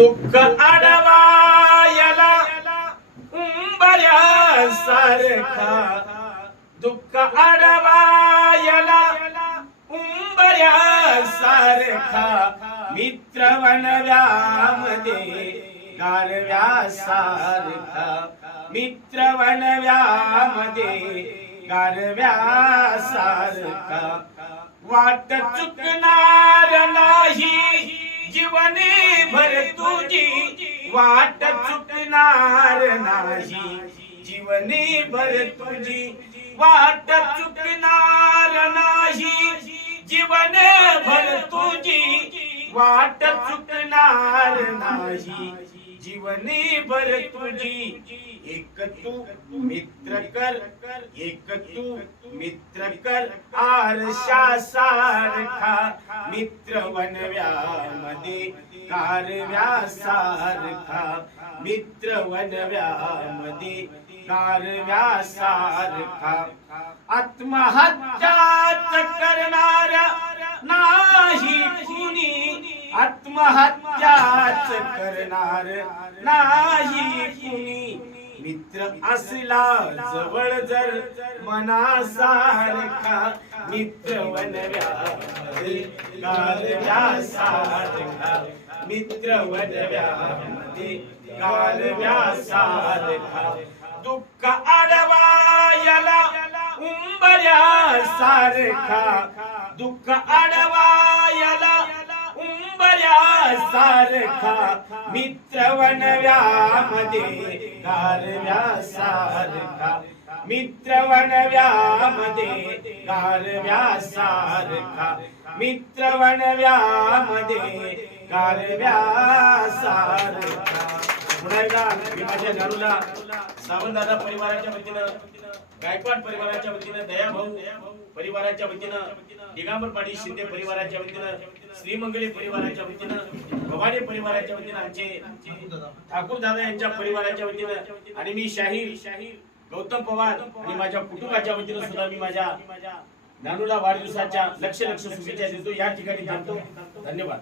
दुःख आडवायला उंबऱ्या सारखा. दुःख आडवायला उंबऱ्या सारखा. मित्र वनव्यामध्ये गारव्या सारखा. मित्र वनव्यामध्ये गारव्या सारखा. वाट चुकणार नाही. वाट चुकणार नाही. जीवने भर तुझी वाट चुकणार नाही. जीवन भर तुझी वाट चुकणार नाही. जीवने भर तुझी एक तू मित्र कर एक तू मित्र कर आरशा सारखा मित्र वनव्यामध्ये कारव्या सारखा मित्र वनव्यामध्ये कारव्या सारखा आत्महत्याच करणार नाही कुणी. आत्महत्याच करणार नाही कुणी. मित्र असला जवळ जर मनासारखा. मित्र वनव्या गारव्या सारखा मित्र वनव्यामध्ये गारव्या सारखा दुःख आडवायला उंबऱ्या सारखा दुःख आडवायला उंबऱ्या सारखा मित्र वनव्यामध्ये गारव्या सारखा मित्र वनव्यामध्ये गारव्या सारखा मित्र वनव्यामध्ये पुन्हा एकदा मी माझ्या नारूला सावंतदादा परिवाराच्या वतीनं गायकवाड परिवाराच्या वतीनं दयाभाऊ परिवाराच्या वतीनं दिगांबर पाटील शिंदे परिवाराच्या वतीनं श्रीमंगली परिवाराच्या वतीनं भवानी परिवाराच्या वतीनं आमचे ठाकूर दादा यांच्या परिवाराच्या वतीनं आणि मी शाहीर शाहीर गौतम पवार आणि माझ्या कुटुंबाच्या वतीनं सुद्धा मी माझ्या नानूला वाढदिवसाच्या लक्ष लक्ष शुभेच्छा देतो. या ठिकाणी थांबतो धन्यवाद.